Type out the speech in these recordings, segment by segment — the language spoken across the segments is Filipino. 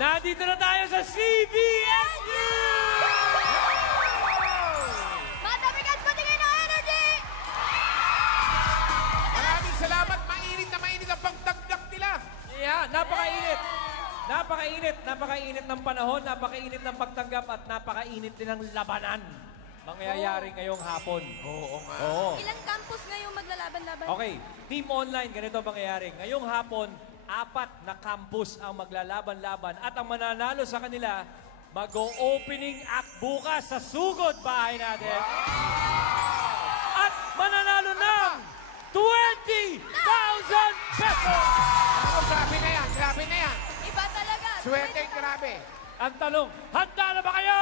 Nandito na tayo sa CBSU! Mga tabigat, patingin ng energy! Maraming salamat. Mainit ang pagtagdak nila. Yeah, napakainit. Napakainit ng panahon, napakainit ng pagtanggap at napakainit din ng labanan. Mangyayari ngayong hapon. Oo nga. Oo. Ilang campus ngayong maglalaban-laban? Okay, Team Online, ganito ang mangyayari. Ngayong hapon, 4 na campus ang maglalaban-laban at ang mananalo sa kanila, mag-o-opening act bukas sa sugod bahay natin. At mananalo ng 20,000 pesos! Ako, grabe na yan. Iba talaga. Swerte, grabe. Ang tanong, handa na ba kayo?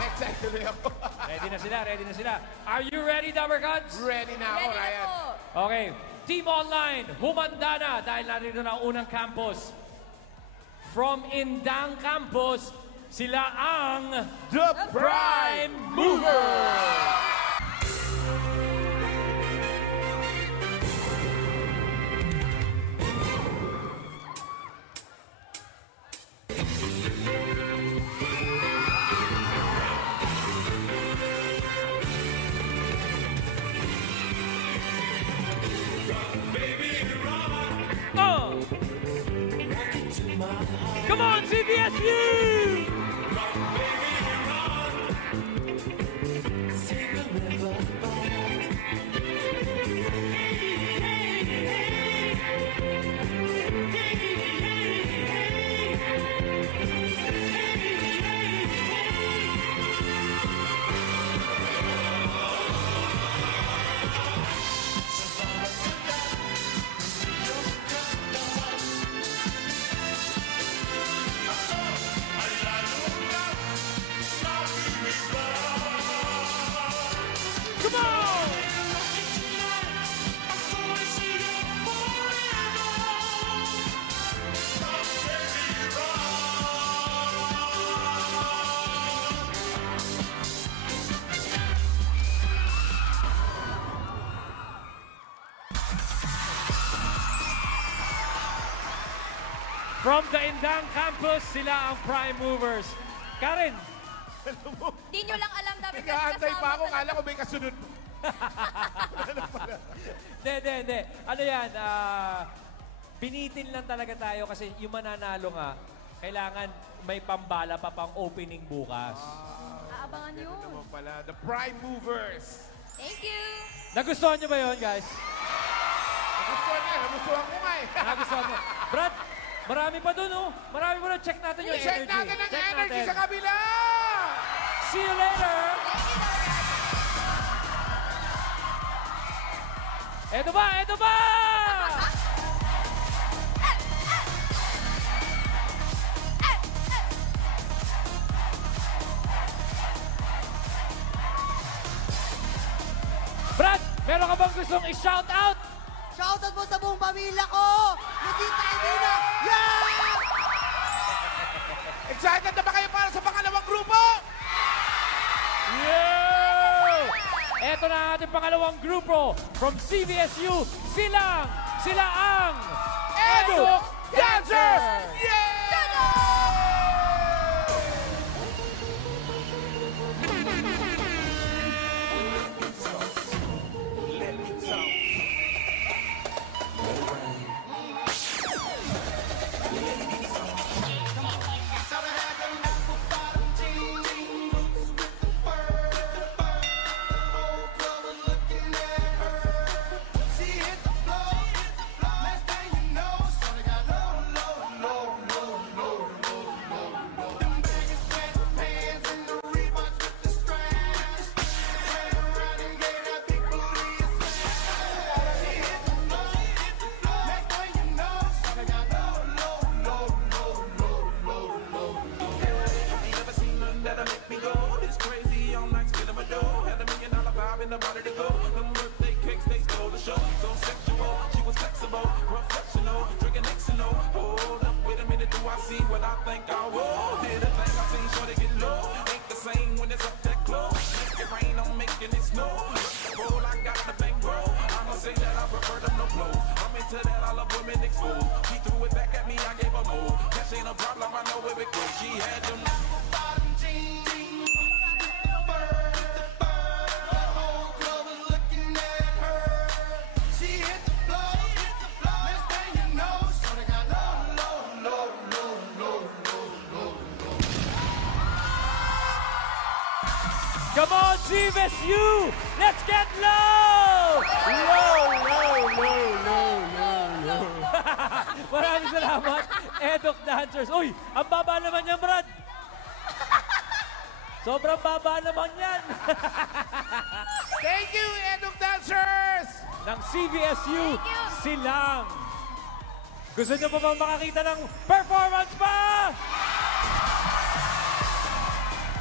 Next time tuloy ako. Ready na sila. Are you ready, Dabarkans? Ready na ako, Ready na Ryan. po. Okay, Team Online, humanda na dahil narito na ang unang campus. From Indang Campus, sila ang The Prime Mover! Come on, CBSU! Come on! From the Indang Campus, sila ang Prime Movers. Karen, Di nyo lang alam dapat Nag-aantay pa ako. Kala ko may kasunod. Hindi. Ano yan, binitin lang talaga tayo kasi yung mananalo nga, kailangan may pambala pa pang opening bukas. Aabangan yun. Naman pala, The Prime Movers. Thank you. Nagustuhan nyo ba yun, guys? Nagustuhan ko nga eh. Nagustuhan mo? Brad, marami pa dun, oh. Marami pa dun. Check natin yung Check energy. natin ang energy sa kabila! See you later! Eto ba? Brad, meron ka bang gustong i-shout out? Shoutout po sa buong pamilya ko! Lucita Edina! Yeah! Excited na ba kayo para sa pangalawang grupo? Yeah! Eto na ang ating pangalawang grupo from CBSU. Sila ang Edu Dancers! Yeah! a problem, I know it because she had them. Come on, CVSU! Let's get low! Low. Maraming salamat, Edok Dancers. Uy, ang baba naman yan, Brad. Sobrang baba naman yan. Thank you, Eduk Dancers! Ng CVSU, Thank you. Silang. Gusto nyo pa bang makakita ng performance pa?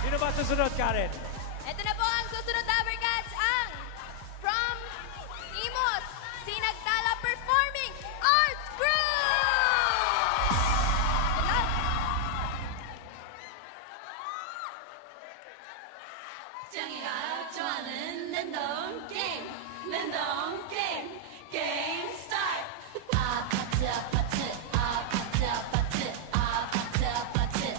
Sino ba susunod, Karen? Ito na po ang susunod na Cats, ang from Imus, Sinagtala Performing Arts Group! Ayan. 짱이가 좋아하는 랜덤 게임, 랜덤 게임, 게임 스타트. 아파트, 아파트, 아파트, 아파트, 아파트, 아파트.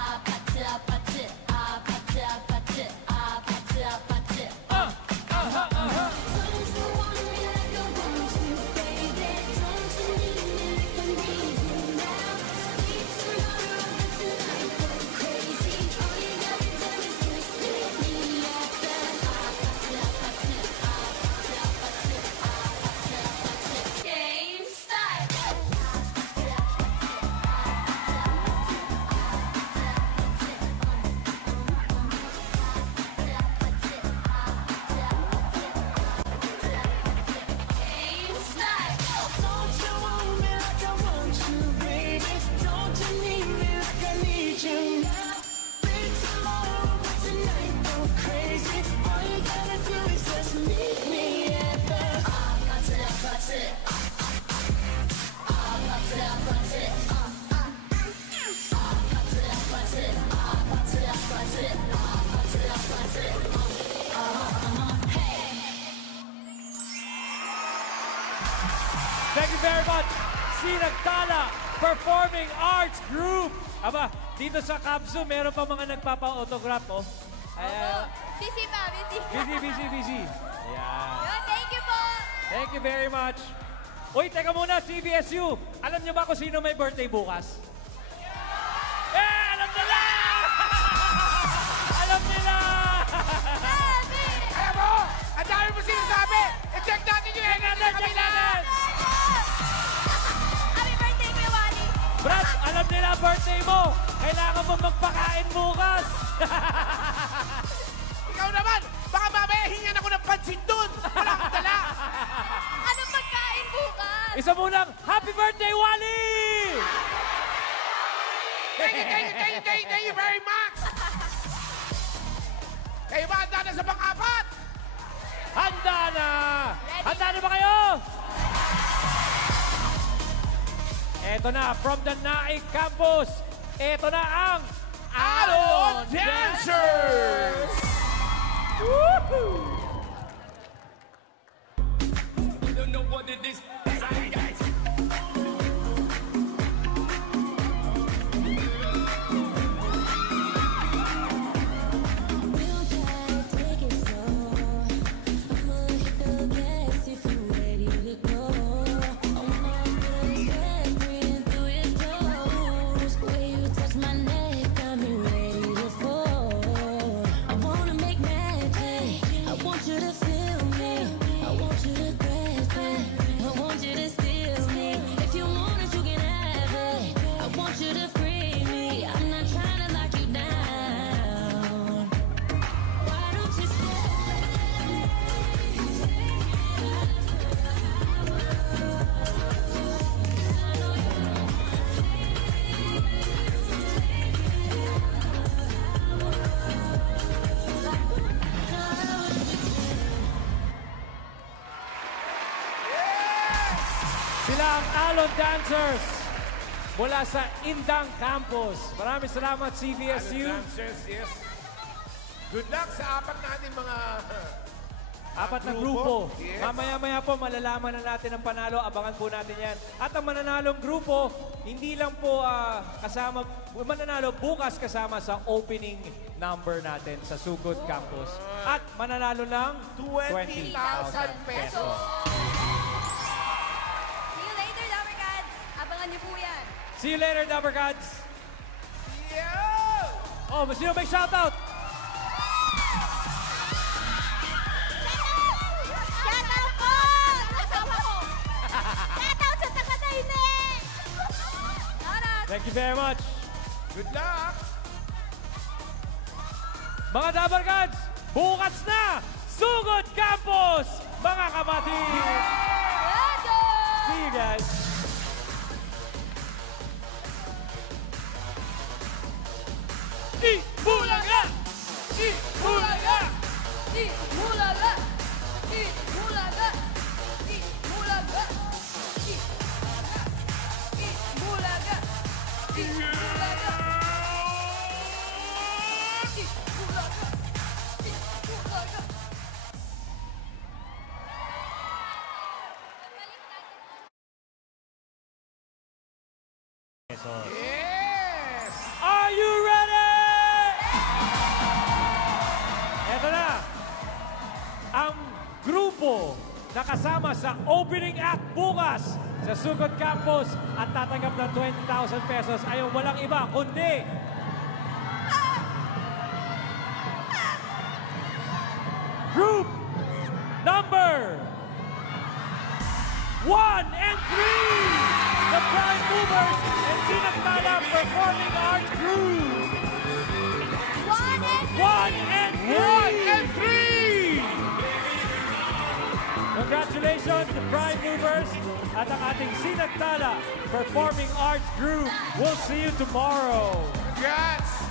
아파트, 아파트, 아파트, 아파트, 아파트, 아파트. Don't you want me like I want you, baby? Don't you need me like I need you now? Sweet tomorrow, but tonight go crazy. All you gotta do is just meet me at the 아파트, 아파트, 아파트, 아파트, 아파트, 아파트. Game start. Game start. Don't you want me like I want you, baby? Don't you need me like I need you now? Big tomorrow, but tonight go crazy. All you gotta do is just meet me at the 아파트, 아파트, 아파트, 아파트, 아파트, 아파트, 아파트, Hey. Thank you very much, Sinagtala Performing Arts Group. Aba, dito sa Capsule, meron pa mga nagpapa-autograph, oh. Busy pa, busy. Busy. Ayan. Yun, thank you po. Thank you very much. Uy, teka muna, CVSU. Alam niyo ba kung sino may birthday bukas? Alam nila! Alam nila! Alam mo, ang dami mo sinasabi! I-check natin yung energy sa kabila! Happy birthday, Kuya Wally. Brad, alam nila ang birthday mo. Kailangan mo magpakain bukas. Ikaw naman, baka mamaya hingan ako ng pansin doon! Wala akong dala! Anong pagkain bukas? Isa munang, happy birthday, Wally! Thank you very much! Kayo ba handa na sa pang-apat? Handa na! Ready? Handa na ba kayo? Eto na, from the Naik Campus, eto na ang Alon Dancers! Woohoo! You don't know what it is. We'll try to take it slow. I'ma hit the gas if you're ready to go. I wanna feel the sweat breathing through your toes. Way you touch my neck, got me ready to fall. I wanna make magic. I want you to feel me. I want you to grasp it. I want you to steal me. If you want it, you can have it. I want you to free me. I'm not trying to lock you down. Why don't you Sila ang Alon Dancers mula sa Indang Campus. Maraming salamat, CVSU. Dancers, yes. Good luck sa apat natin mga Apat na grupo. grupo. Yes. Mamaya-maya po malalaman na natin ang panalo. Abangan po natin yan. At ang mananalong grupo, hindi lang po mananalo bukas kasama sa opening number natin sa Sugod Campus. At mananalo ng 20,000 pesos. See you later, Lover Cats. Abangan niyo po yan. See you later, Dabber Gods! Yeah! Oh, sino may shoutout? Shoutout po! Kasama ko! Shoutout sa Takadayne! Shoutout! Thank you very much. Good luck! Mga Dabber Gods, bukas na! Sugod Campus! Mga kapatid! Let's go! See you guys! Bulaga! Bulaga! Bulaga! Bulaga! Bulaga! Bulaga! Bulaga! Bulaga! Yes! Are you ready? Eto na. Ang grupo na kasama sa opening act bukas sa Sugod Campus at tatanggap ng 20,000 pesos ay ang walang iba kundi Group number 1 and 3, the Prime Movers and Sinagtala Performing Arts Group. 1 and 3! Congratulations, the Prime Movers at ang ating Sinagtala Performing Arts Group. We'll see you tomorrow. Congrats!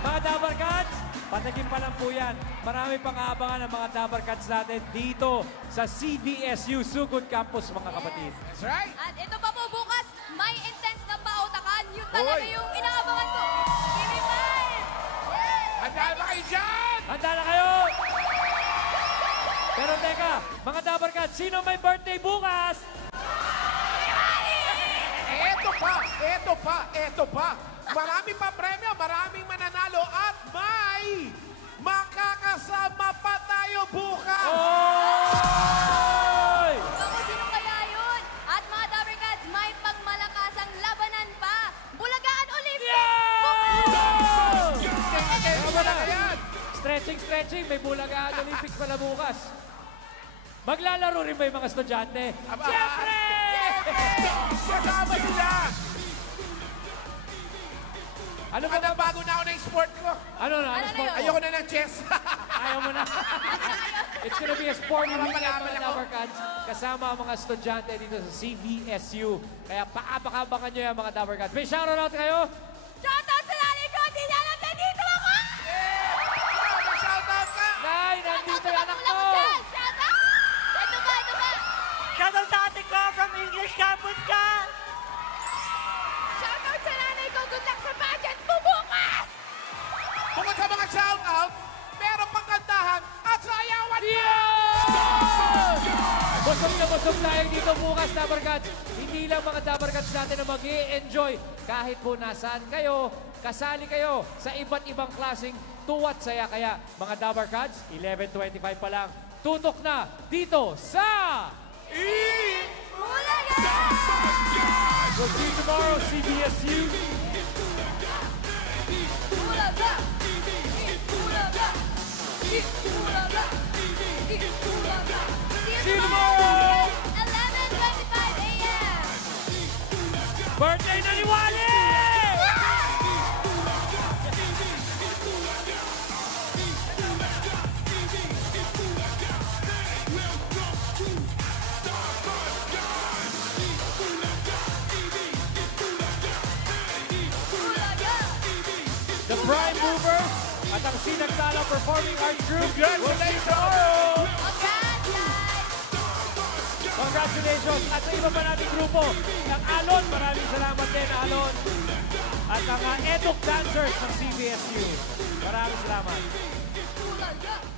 Mga Dabber Cats, patagin pa lang po yan. Marami pang aabangan ang mga Dabber Cats natin dito sa CVSU Sugod Campus, mga kapatid. That's right! At ito pa po bukas, may intense na pautakan. Yung talaga Oy. yung inaabangan ko. Give me mine! Yes! Handa ba kayo dyan? Handa na kayo! Pero teka, mga Dabber Cats, sino may birthday bukas? Eto pa. Marami pa premyo, maraming mananalo at may makakasama pa tayo bukas! Oy! Ako, sino kaya yun? At mga Dabber Cats, may pagmalakasang labanan pa. Bulagaan Olympics! Tama na. Ayan! Stretching, may Bulagaan Olympics pala bukas. Maglalaro rin ba yung mga estudyante? Aba, Siyempre! Kasama sila! Ano ba? Ano, bago na ako ng sport ko. Ano na? Ano na sport? yun? Ayoko na ng chess. Ayaw mo na. It's gonna be a sporty Para weekend, malaman mga ako. Dabber Cats. Kasama ang mga estudyante dito sa CVSU. Kaya paabakabangan nyo yan, mga Dabber Cats. May shoutout kayo? Shoutout sa nanay ko! Hindi niya alam na dito ako! Shoutout ka! Nay, nandito yung anak Shoutout ko! sa dyan! Shoutout! Ito ba? Shoutout sa ate ko from English Campus ka! Shoutout sa nanay ko! Good luck sa pageant mo bukas! Bukod sa mga shoutout, meron pang kantahan at sayawan pa! Busog na busog tayo dito bukas, Dabber Cats. Hindi lang mga Dabber Cats natin na mag-i-enjoy. Kahit po nasaan kayo, kasali kayo sa iba't ibang klaseng tuwat saya. Kaya mga Dabber Cats, 11:25 pa lang, tutok na dito sa... Bulaga! We'll see you tomorrow, CBSU. Bulaga! Bulaga! Bulaga! Bulaga! See you tomorrow! 11:25 a.m. Birthday na ni Wally! Bulaga! The Prime Movers at ang Sinagtala Performing Arts Group. We'll see you Congratulations! tomorrow! Congrats, guys! Congratulations! At sa iba pa nating grupo, ang Alon, maraming salamat din, Alon. At ang Eduk Dancers ng CBSU. Maraming salamat. Bulaga!